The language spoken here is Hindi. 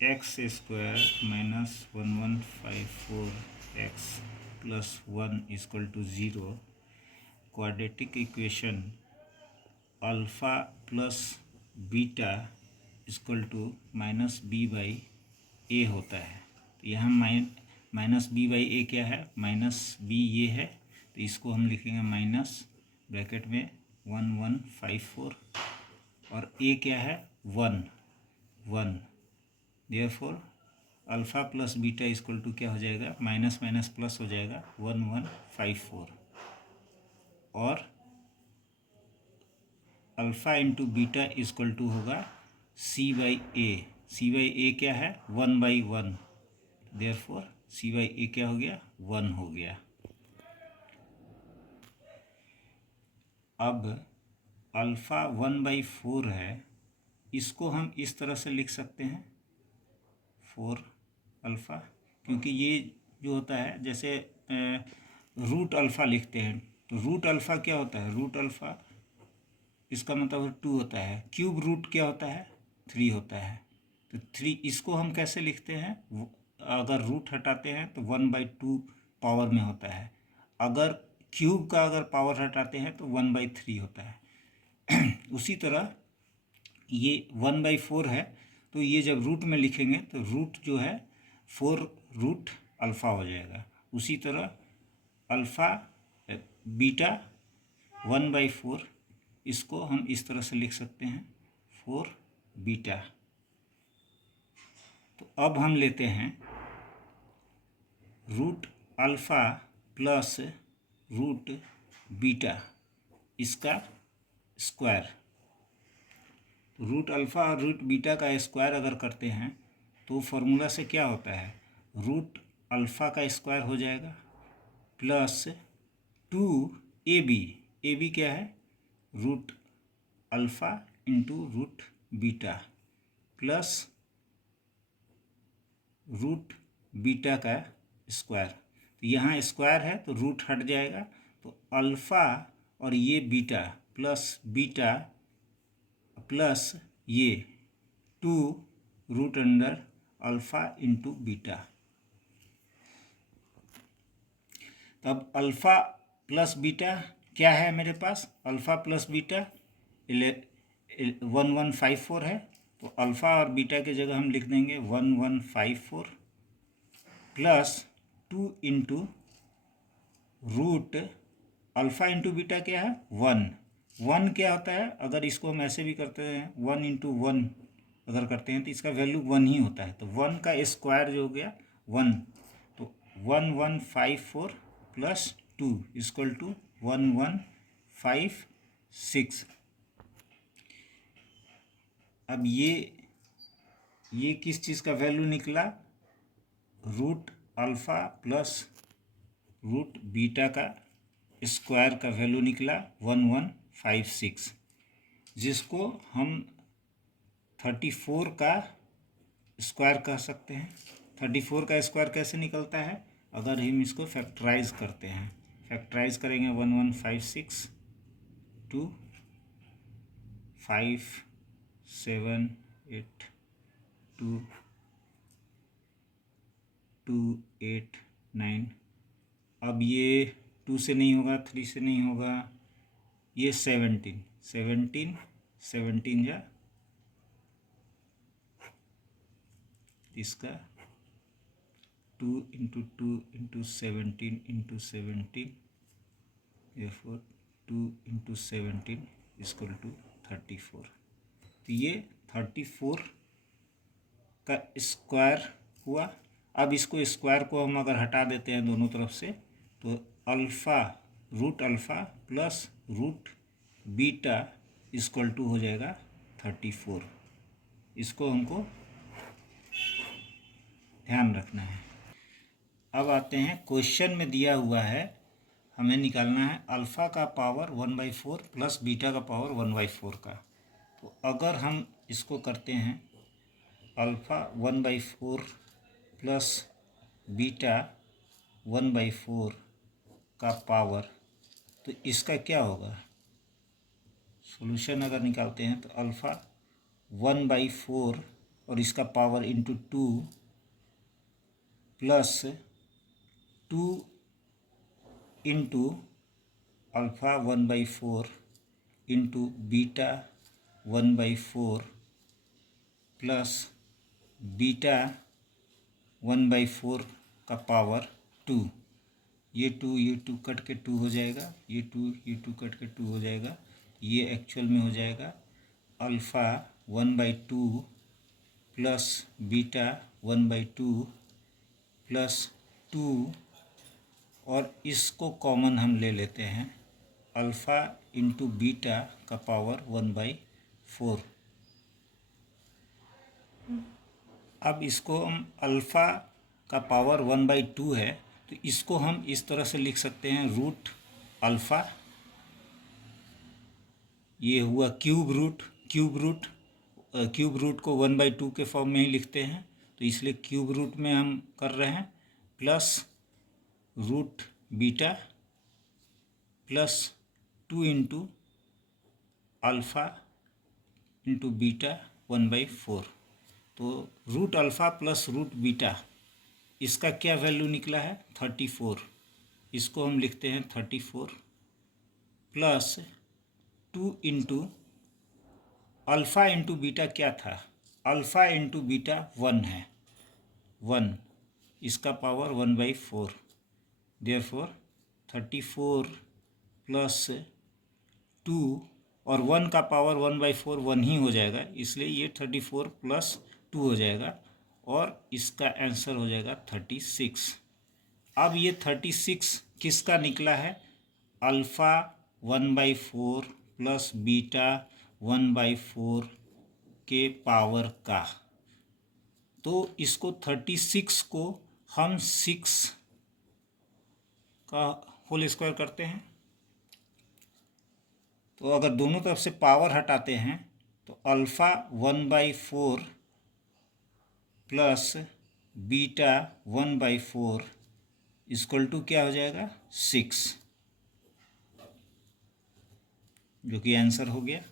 X square minus 1154 x plus 1 equal to 0। Quadratic equation alpha plus beta equal to minus B by A होता है। तो यहाँ माइनस बी बाई ए क्या है, माइनस बी ये है, तो इसको हम लिखेंगे माइनस ब्रैकेट में 1154 और ए क्या है 1 therefore alpha plus beta equal to क्या हो जाएगा, माइनस माइनस प्लस हो जाएगा 1154 और alpha into beta equal to होगा सी बाई ए क्या है 1/1 देयरफॉर सी बाई ए क्या हो गया 1 हो गया। अब अल्फ़ा 1/4 है, इसको हम इस तरह से लिख सकते हैं 4 अल्फ़ा, क्योंकि ये जो होता है जैसे रूट अल्फ़ा लिखते हैं, तो रूट अल्फ़ा क्या होता है, रूट अल्फ़ा इसका मतलब 2 होता है, क्यूब रूट क्या होता है 3 होता है। तो 3 इसको हम कैसे लिखते हैं, अगर रूट हटाते हैं तो 1/2 पावर में होता है, अगर क्यूब का अगर पावर हटाते हैं तो 1/3 होता है। उसी तरह ये 1/4 है, तो ये जब रूट में लिखेंगे तो रूट जो है 4 रूट अल्फ़ा हो जाएगा। उसी तरह अल्फ़ा बीटा 1/4, इसको हम इस तरह से लिख सकते हैं 4 बीटा। तो अब हम लेते हैं root alpha plus root beta इसका स्क्वायर। रूट अल्फ़ा और रूट बीटा का स्क्वायर अगर करते हैं तो फॉर्मूला से क्या होता है, रूट अल्फ़ा का स्क्वायर हो जाएगा प्लस 2 ए बी क्या है root alpha into root beta plus root beta का स्क्वायर। तो यहाँ स्क्वायर है तो रूट हट जाएगा, तो अल्फ़ा और ये बीटा प्लस ये 2 root under alpha into beta. तब अल्फ़ा प्लस बीटा क्या है मेरे पास, अल्फ़ा प्लस बीटा 1154 है, तो अल्फ़ा और बीटा की जगह हम लिख देंगे 1154 plus 2 into root alpha into beta क्या है 1 क्या होता है, अगर इसको हम ऐसे भी करते हैं 1 इंटू 1 अगर करते हैं तो इसका वैल्यू 1 ही होता है, तो 1 का स्क्वायर जो हो गया 1, तो 1154 प्लस 2 इक्वल टू 1156। अब ये किस चीज़ का वैल्यू निकला, root alpha plus root beta का स्क्वायर का वैल्यू निकला 1156, जिसको हम 34 का स्क्वायर कह सकते हैं। 34 का स्क्वायर कैसे निकलता है, अगर हम इसको फैक्टराइज करते हैं, फैक्टराइज करेंगे 1156 टू 5 7 8 2 2 8 9, अब ये 2 से नहीं होगा, 3 से नहीं होगा, ये 17 या इसका 2 into 2 into 17 therefore 2 into 17 equal to 34। तो ये 34 का स्क्वायर हुआ। अब इसको स्क्वायर को हम अगर हटा देते हैं दोनों तरफ से, तो root alpha plus root beta equal to हो जाएगा 34। इसको हमको ध्यान रखना है। अब आते हैं क्वेश्चन में दिया हुआ है, हमें निकालना है अल्फ़ा का पावर 1/4 प्लस बीटा का पावर 1/4 का। तो अगर हम इसको करते हैं अल्फ़ा 1/4 प्लस बीटा 1/4 का पावर, तो इसका क्या होगा, सॉल्यूशन अगर निकालते हैं तो अल्फ़ा 1/4 और इसका power into 2 plus 2 into alpha 1/4 into beta 1/4 plus beta 1/4 का पावर 2। ये 2 कट के 2 हो जाएगा, ये 2 कट के 2 हो जाएगा। ये एक्चुअल में हो जाएगा अल्फ़ा 1/2 प्लस बीटा 1/2 प्लस 2, और इसको कॉमन हम ले लेते हैं, अल्फ़ा इंटू बीटा का पावर 1/4। अब इसको हम अल्फ़ा का पावर 1/2 है, तो इसको हम इस तरह से लिख सकते हैं, रूट अल्फ़ा, ये हुआ क्यूब रूट को 1/2 के फॉर्म में ही लिखते हैं, तो इसलिए क्यूब रूट में हम कर रहे हैं, plus root beta plus 2 into alpha into beta 1/4। तो root alpha plus root beta, इसका क्या वैल्यू निकला है 34। इसको हम लिखते हैं 34 plus 2 into alpha into beta क्या था, अल्फ़ा इंटू बीटा 1 है, 1, इसका पावर 1/4। देयरफॉर 34 प्लस 2 और 1 का पावर 1/4 1 ही हो जाएगा, इसलिए ये 34 प्लस 2 हो जाएगा और इसका आंसर हो जाएगा 36। अब ये 36 किसका निकला है, अल्फ़ा 1/4 प्लस बीटा 1/4 के पावर का। तो इसको 36 को हम 6 का होल स्क्वायर करते हैं, तो अगर दोनों तरफ से पावर हटाते हैं तो alpha 1/4 plus beta 1/4 equal to क्या हो जाएगा 6, जो कि आंसर हो गया।